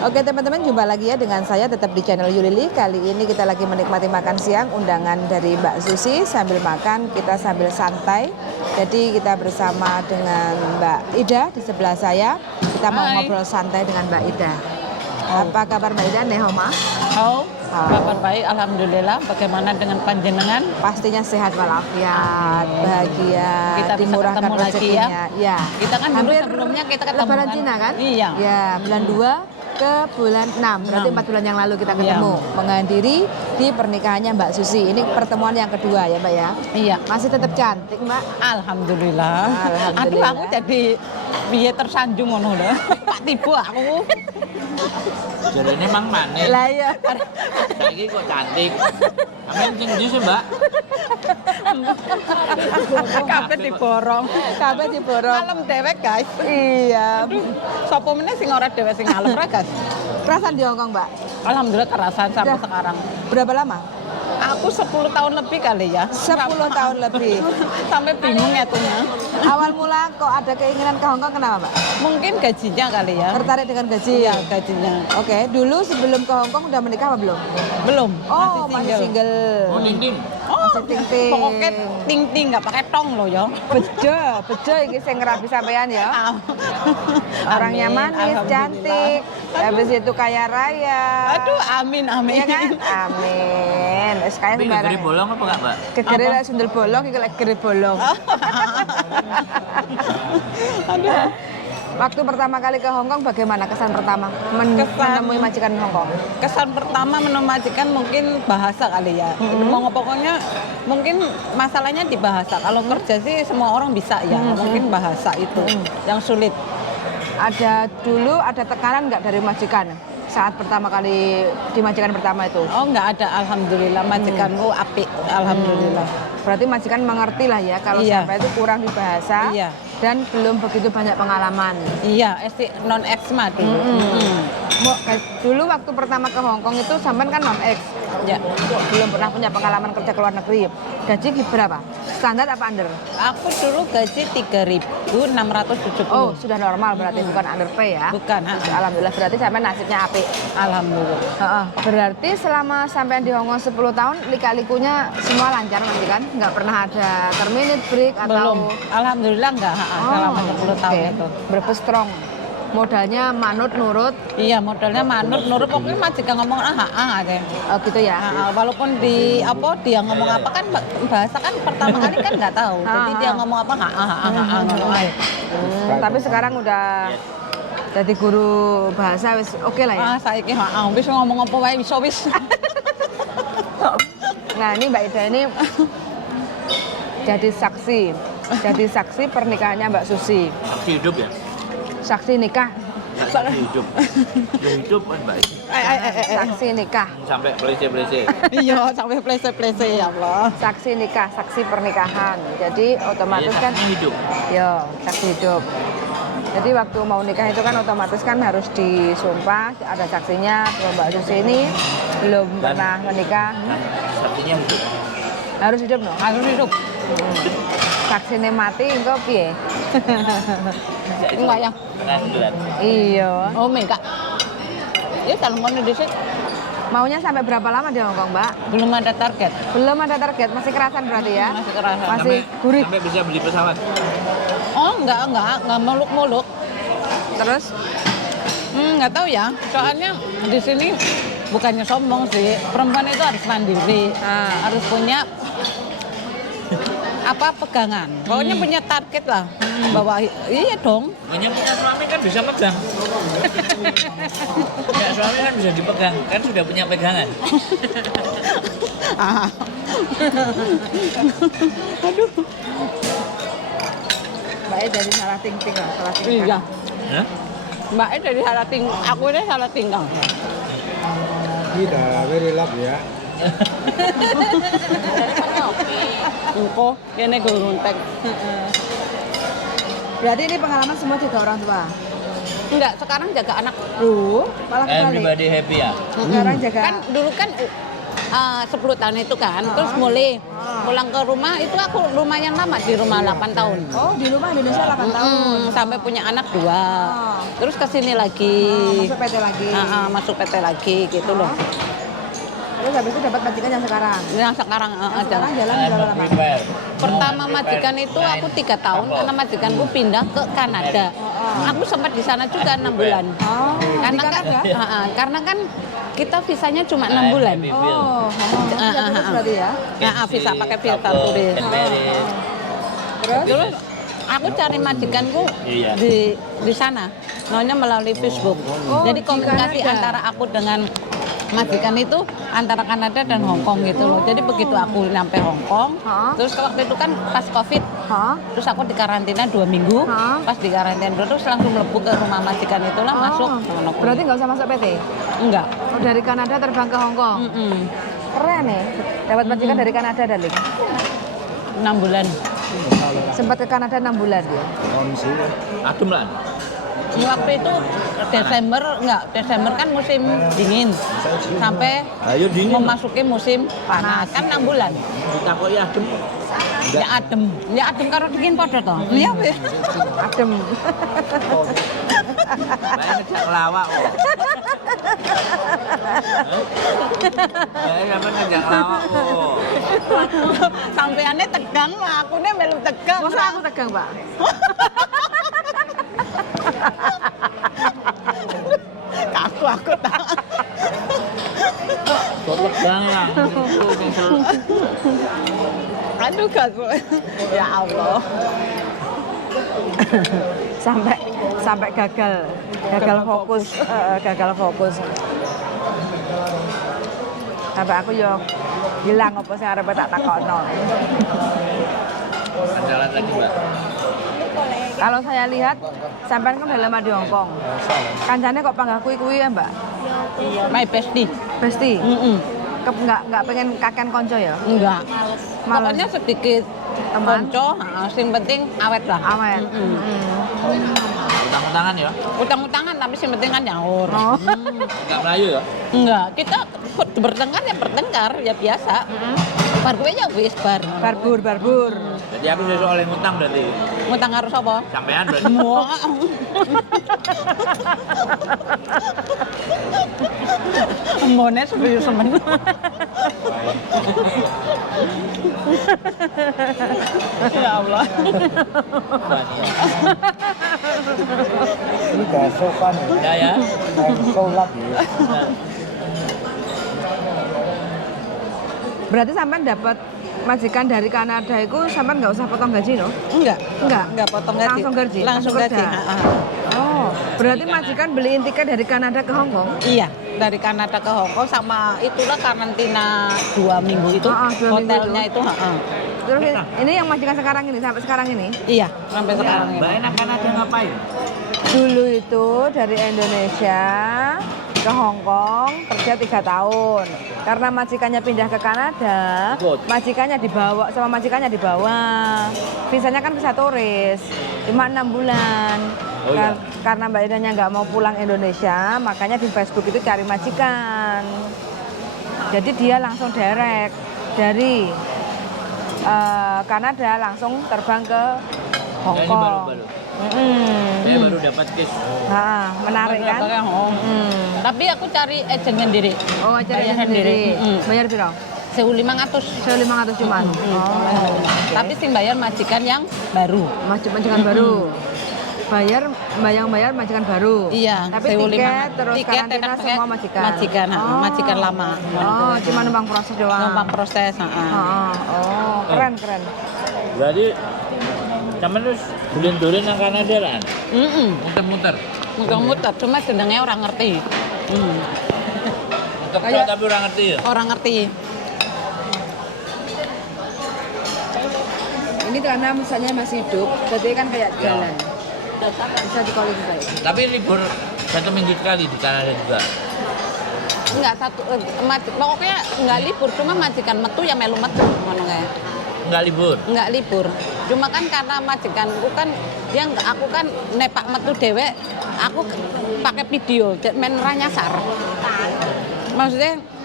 Oke teman-teman, jumpa lagi ya dengan saya tetap di channel Yulili. Kali ini kita lagi menikmati makan siang, undangan dari Mbak Susi. Sambil makan kita sambil santai. Jadi kita bersama dengan Mbak Ida di sebelah saya. Kita mau ngobrol santai dengan Mbak Ida. Apa kabar Mbak Ida? Nehoma? Kabar baik, alhamdulillah. Bagaimana dengan panjenengan? Pastinya sehat walafiat, bahagia, Kita bisa dimurahkan ketemu lagi rezekinya. ya. Kita kan dulu hampir sebelumnya kita ketemu Lebaran kan? Cina kan? Iya. Ya, bulan 2 ke bulan 6, berarti 4 bulan yang lalu kita ketemu, menghadiri di pernikahannya Mbak Susi. Ini pertemuan yang kedua ya Mbak ya? Iya. Masih tetap cantik Mbak? Alhamdulillah. Alhamdulillah. Aduh, aku jadi biar tersanjung ngono lho. Pak tiba aku. Jadi ini emang manis. Lah ya. Saiki kok cantik. Amin sing ndi sih, Mbak? Kabeh diborong. Kabeh diborong. Ngalem dewek, guys. Iya. Sopo meneh sing ora dewek sing ngalem ra, guys? Kerasan di Hongkong Mbak? Alhamdulillah kerasan sampai Udah. sekarang. Berapa lama? Aku 10 tahun lebih kali ya. 10 tahun lebih. Sampai bingung ya tuhnya. Awal mula kok ada keinginan ke Hongkong kenapa Mbak? Mungkin gajinya kali ya. Tertarik dengan gaji? Iya, gajinya. Oke, dulu sebelum ke Hongkong udah menikah apa belum? Belum. Oh, masih single. Oh, ding. Masih ting-ting. Pokoknya ting-ting nggak pakai tong loh ya. Bejo iki sing ngerapi sampean ya. Orangnya Amin, manis, alhamdulillah. cantik, habis itu kaya raya. Aduh, amin amin. Iya kan? Amin. Wis kaya Tapi sembarang. gede bolong apa enggak, Mbak? Kegere lek sundel bolong iki lek gere bolong. Aduh. Waktu pertama kali ke Hongkong bagaimana kesan pertama menemui majikan Hongkong? Kesan pertama menematikan mungkin bahasa kali ya. Mau pokoknya mungkin masalahnya di bahasa. Kalau kerja sih semua orang bisa ya. Mungkin bahasa itu yang sulit. Ada tekanan nggak dari majikan saat pertama kali di majikan pertama itu? Oh, nggak ada, alhamdulillah. Majikanku apik, alhamdulillah. Berarti majikan mengerti lah ya kalau Iya. sampai itu kurang di bahasa Iya. dan belum begitu banyak pengalaman. Iya, non eksma dulu. Dulu waktu pertama ke Hongkong itu sampean kan non ex, Ya. belum pernah punya pengalaman kerja ke luar negeri. Gaji berapa? Standar apa under? Aku dulu gaji 3.670. Oh, sudah normal berarti bukan underpay ya? Bukan, Alhamdulillah berarti sampean nasibnya apik. alhamdulillah. Berarti selama sampean di Hongkong 10 tahun lika-likunya semua lancar nanti kan? Nggak pernah ada terminate break atau? Belum, alhamdulillah enggak selama 10 tahun itu. Berapa strong? Modalnya manut nurut. Iya, modalnya manut nurut, pokoknya majikan ngomong aja. Oh gitu ya. Walaupun dia ngomong apa kan bahasa kan pertama kali kan nggak tahu. Jadi dia ngomong apa ngomong aja. Tapi sekarang udah jadi guru bahasa wis oke lah ya. Saiki wis ngomong apa wae iso wis. Nah, ini Mbak Ida ini jadi saksi pernikahannya Mbak Susi. Saksi hidup ya? Saksi nikah. Saksi hidup. Ya hidup kan, Mbak. Saksi nikah. Sampai plese-plese. Iya, sampai plese-plese ya Allah. Saksi nikah, saksi pernikahan. Jadi otomatis Iya, kan saksinya hidup. yo, saksi hidup. Jadi waktu mau nikah itu kan otomatis kan harus disumpah, ada saksinya. Kalau Mbak Susi ini belum pernah menikah, Saksinya hidup. harus hidup no. Harus hidup. Saksinya mati engko piye? Enggak ya? Pengadilan. Iya. Oh, Mega. Ya kalau ngono dhisik Maunya sampai berapa lama di Hongkong, Mbak? belum ada target. Belum ada target, masih kerasan berarti ya? Masih kerasa. Masih gurih. Sampai bisa beli pesawat. Oh, enggak muluk-muluk. Terus Nggak tahu ya. Soalnya di sini bukannya sombong sih. Perempuan itu harus mandiri, harus punya pegangan. Pokoknya punya target lah. Bahwa iya dong. Yang punya suami kan bisa pegang. Punya suami kan bisa dipegang, kan sudah punya pegangan. Aduh. Mbak E jadi salah ting-ting lah, salah tingkah. Iya. Hah? Mbak dari salah tinggal. Aku ini salah tinggal. Tidak, very love ya. Engko kene guruntek. Berarti ini pengalaman semua tiga orang tua. Enggak, sekarang jaga anak. Malah kebalik. Everybody happy ya? Sekarang jaga. Kan dulu kan 10 tahun itu kan, terus mulai pulang ke rumah itu aku lumayan lama di rumah 8 tahun. Oh, di rumah Indonesia 8 tahun. Sampai punya anak 2. Oh. Terus ke sini lagi. Masuk PT lagi. Masuk PT lagi gitu loh. Terus habis itu dapat majikan yang sekarang. Yang sekarang Sekarang jalan I'm berapa a lama? prepare. pertama majikan itu aku 3 tahun karena majikanku pindah ke Kanada. Aku sempat di sana juga 6 bulan. Oh, Karena di kan, Kanada? karena kan kita visanya cuma 6 bulan. Oh, terus berarti ya. Visa pakai visa turis. Terus aku cari majikanku Iya. di sana, namanya melalui Facebook. Oh, Jadi di komunikasi Kanada. antara aku dengan majikan itu antara Kanada dan Hong Kong gitu loh. Jadi begitu aku nyampe Hong Kong, Hah? terus waktu itu kan pas Covid, Hah? terus aku dikarantina 2 minggu. Hah? Pas dikarantina terus langsung melebu ke rumah majikan itulah masuk. Oh, berarti nggak usah masuk PT? Enggak. Oh, dari Kanada terbang ke Hong Kong. Keren nih. Dapat majikan dari Kanada, Darling. 6 bulan. Sempat ke Kanada 6 bulan dia. Adem lah. Waktu itu Desember kan musim dingin sampai Ayo dingin. memasuki musim panas kan 6 bulan. Ditakoki adem. Ya adem karo dingin padha to. Iya wis. Adem. Bae ngejak lawak kok. Bae sampean ngejak lawak kok. Sampeane tegang lah, akune melu tegang. Masa aku tegang, Pak? Aku tak. Kok tegang lah. Aduh kaku. Ya Allah. sampai gagal fokus, gagal fokus. Sampai aku yo hilang apa sing arep tak takokno. Jalan lagi, Mbak. Kalau saya lihat sampean kan udah lama di Hong Kong. Kancane kok panggah kuwi-kuwi ya, Mbak? My bestie. Pasti. Nggak pengen kaken konco ya? Enggak. Males. Pokoknya sedikit Teman? konco, sing penting awet lah. Awet. Utang-utangan ya? Utang-utangan tapi sing penting kan nyaur. Oh. Enggak Melayu ya? Enggak, kita bertengkar ya bertengkar ya biasa. Bar gue ya wis bar. Barbur. Jadi aku sesuk oleh ngutang berarti. Ngutang karo sapa? Sampean berarti. Wah. Mbone serius semen. Ya Allah. Ini gak sopan Ya ya. sholat ya. Berarti sampean dapat majikan dari Kanada itu sampean nggak usah potong gaji, no? Enggak. Enggak? Enggak potong gaji. Langsung gaji? Langsung Langsung gaji. kerja? Oh, berarti majikan beliin tiket dari Kanada ke Hong Kong? Iya, dari Kanada ke Hong Kong sama itulah karantina 2 minggu itu. 2 minggu Hotelnya itu, Terus ini yang majikan sekarang ini, sampai sekarang ini? Iya, sampai sekarang ini. Mbak enak Kanada ngapain? Dulu itu dari Indonesia ke Hong Kong kerja 3 tahun. Karena majikannya pindah ke Kanada, majikannya dibawa. Visanya kan visa turis, cuma 6 bulan. Oh, iya. Karena Mbak Idanya nggak mau pulang Indonesia, makanya di Facebook itu cari majikan. Jadi dia langsung direct dari Kanada langsung terbang ke Hong Ya, ini Kong. baru-baru. Saya baru dapat case. Menarik kan? Tapi aku cari agent sendiri. Oh, cari Bayar sendiri. sendiri. Bayar berapa? 1.500. 1.500 cuman. Oh. Tapi sing bayar majikan yang baru. Majikan baru. Bayar majikan baru. Iya, Tapi 1.500. tiket terus Tiket karantina tetap pakai semua majikan. majikan lama. Oh, cuma numpang proses doang. Numpang proses. Oh, keren. Berarti sampean terus dulen-dulen nang Kanada kan? Muter-muter. Muter-muter, cuma sedangnya orang ngerti. Muter tapi orang ngerti ya? Orang ngerti. Ini karena misalnya masih hidup, berarti kan kayak jalan. Bisa dikolik kayak. Tapi libur 1 minggu sekali di Kanada juga. Enggak pokoknya enggak libur, cuma majikan metu ya melu metu ngono kae. Enggak libur. Enggak libur. Cuma kan karena majikanku kan aku kan nepak metu dewek, aku pakai video main ra nyasar. Maksudnya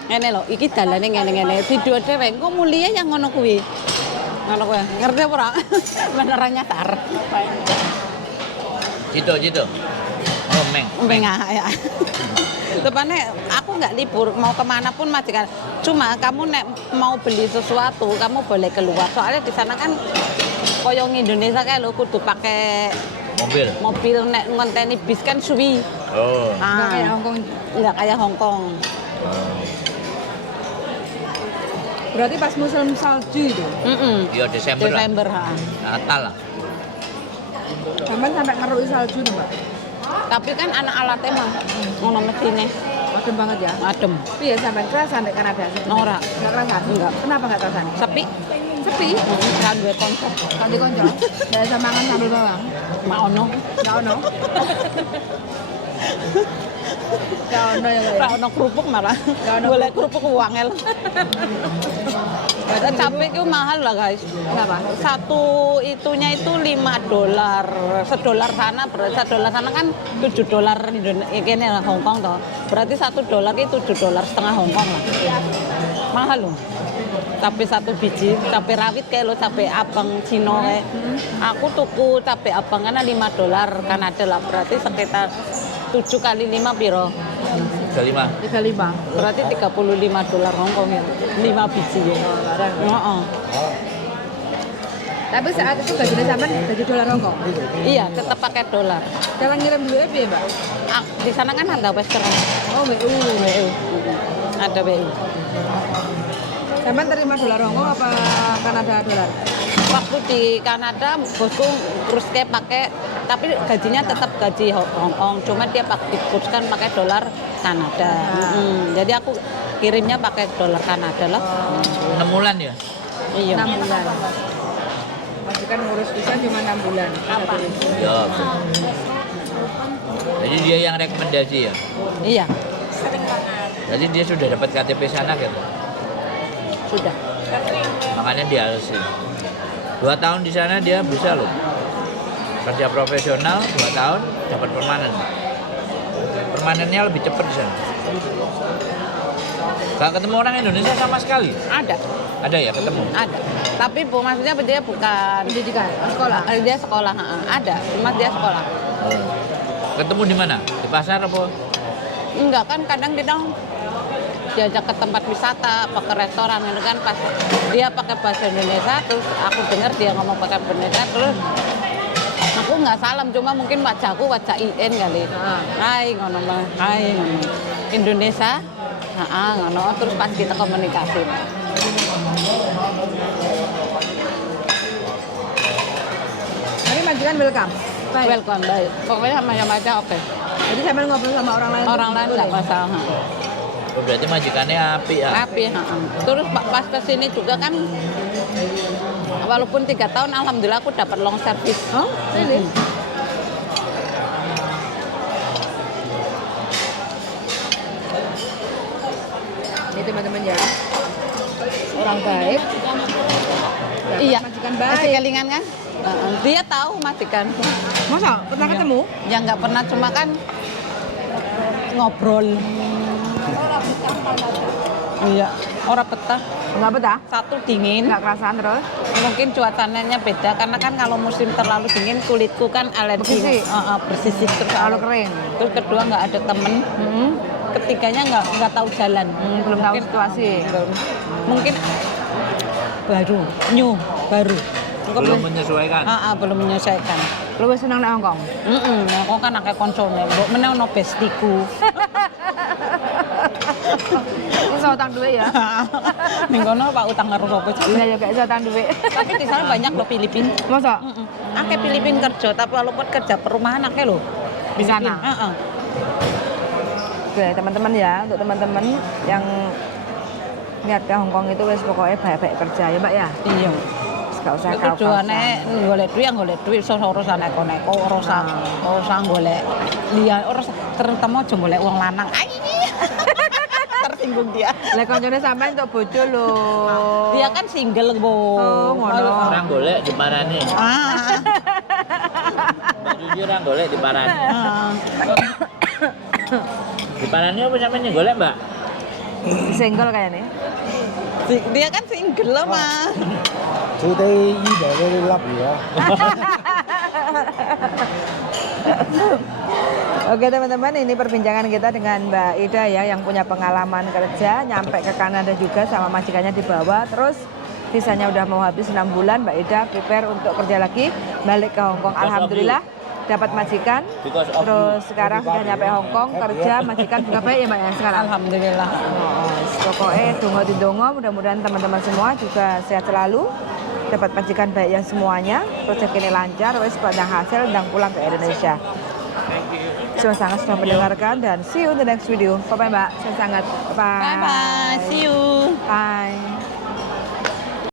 Ngene lho, iki dalane ngene-ngene. Video dhewe engko mulia yang ngono kuwi. Ngono kuwi. Ngerti apa ora? Beneran nyasar. Cito. Oh, Meng. Ya. Tepatnya aku nggak libur mau kemana pun majikan. Cuma kamu nek mau beli sesuatu kamu boleh keluar. Soalnya di sana kan koyong Indonesia kayak lo kudu pakai mobil nek ngenteni bis kan suwi. Oh. Nggak kayak Hongkong. Nggak kayak Hongkong. Berarti pas musim salju itu. Iya Desember lah. Desember ha. Natal lah. Sampai ngerui salju nih, Mbak. Tapi kan anak alatnya mah ngono mesine Adem banget ya. adem. Tapi ya sampai kerasan di Kanada sih. Ora. Nggak kerasan? Enggak. Kenapa nggak kerasan? Sepi. Sepi. Kan duwe konsep. Kalau di konco, nggak bisa makan sambal bawang. Mak ono. Nggak ono. Nggak ono ya. Ora ono kerupuk malah. ono Boleh kerupuk wangel. Capek itu mahal lah guys. Kenapa? Satu itunya itu $5. $1 sana berarti $1 sana kan $7 ini lah Hongkong toh. Berarti $1 itu $7,5 Hongkong lah. Mahal loh. Cabe satu biji, cabe rawit kayak lo cabe abang Cino kayak. Aku tuku cabe abang karena $5 Kanada lah. Berarti sekitar 7 kali 5 piro? 35. 35. Berarti $35 Hongkong ya. 5 biji ya. Heeh. Tapi saat itu gajinya sampai gaji dolar Hongkong. Iya, tetap pakai dolar. Cara ngirim duit ya, Mbak? Di sana kan ada Western. Oh, BU. Ada BU. Sampai terima dolar Hongkong apa Kanada dolar? Waktu di Kanada bosku terus kayak pakai, tapi gajinya tetap gaji Hongkong, cuma dia dikurskan pakai dolar Kanada. Jadi aku kirimnya pakai dolar Kanada lah. 6 bulan ya? Iya. 6 bulan. Majikan ngurus visa cuma 6 bulan. Apa? Ya. Jadi dia yang rekomendasi ya? Iya, Jadi dia sudah dapat KTP sana gitu? sudah. Makanya dia harus 2 tahun di sana dia bisa loh kerja profesional 2 tahun dapat permanennya lebih cepat di sana. Gak ketemu orang Indonesia sama sekali? Ada ya ketemu? Ada. Tapi maksudnya dia bukan Pendidikan, sekolah. Dia sekolah, ada. Cuma dia sekolah. Ketemu di mana? Di pasar apa? Enggak kan kadang dia diajak ke tempat wisata, ke restoran itu kan pas dia pakai bahasa Indonesia, terus aku dengar dia ngomong pakai bahasa Indonesia, terus aku nggak salam, cuma mungkin wajahku wajah IN kali. Hai ngono mah, hai ngono. Indonesia, ngono. Terus pas kita komunikasi. Tapi majikan welcome. Baik. Welcome, baik. Pokoknya sama-sama aja oke. Jadi sampai ngobrol sama orang lain. Orang lain nggak masalah. Oh, berarti majikannya api ya? Rapi, terus pas kesini juga kan, walaupun 3 tahun, alhamdulillah aku dapat long service. Oh, ini. Ini teman-teman ya. Orang baik. Dapat Iya, Majikan masih baik. kelingan kan? Dia tahu majikan. Masa pernah ketemu? Ya nggak pernah, cuma kan ngobrol. Iya, orang betah. Enggak betah? Satu dingin, Enggak kerasan terus? mungkin cuacanya beda karena kan kalau musim terlalu dingin kulitku kan alergi. Bersisik? Bersisik terus. Terlalu kering. Terus kedua nggak ada temen. Ketiganya nggak tahu jalan. Belum tahu situasi. Mungkin baru, baru. Belum menyesuaikan? Belum menyesuaikan. Lu wis seneng nang Hongkong? Aku kan akeh koncone, mbok meneh ono bestiku. Iso utang duit ya? Ning kono Pak utang karo sapa sih? Iya ya kayak iso utang duit. Tapi di sana banyak loh Filipin. Masa? Akeh Filipin kerja, tapi walaupun kerja perumahan akeh loh. Di sana? Heeh. Oke, teman-teman ya, untuk teman-teman yang niat ke Hongkong itu wis pokoknya baik-baik kerja ya, Mbak ya. Iya. Gak usah Itu tujuane golek duit, iso urusan neko-neko, urusan golek liya, terutama aja golek wong lanang. Tersinggung dia. Lah koncone sampean untuk bojo lho. Dia kan single, Bu. Oh, ngono. Orang golek diparani. Jujur orang golek diparani. Diparani apa sampean golek, Mbak? Senggol kayaknya. Dia kan single loh, Ma. Chú đây ý để đây lắp gì đó. Oke teman-teman, ini perbincangan kita dengan Mbak Ida ya, yang punya pengalaman kerja, nyampe ke Kanada juga sama majikannya dibawa, terus visanya udah mau habis 6 bulan, Mbak Ida prepare untuk kerja lagi, balik ke Hong Kong. Alhamdulillah dapat majikan, terus sekarang sudah nyampe Hong Kong, kerja, majikan juga baik ya Mbak ya sekarang? Alhamdulillah. Pokoknya dongo di dongo, mudah-mudahan teman-teman semua juga sehat selalu, dapat majikan baik yang semuanya, proyek ini lancar, wes pada hasil dan pulang ke Indonesia. Terima sangat sudah mendengarkan dan see you in the next video. Bye bye Mbak, saya sangat bye. Bye bye. See you. Bye.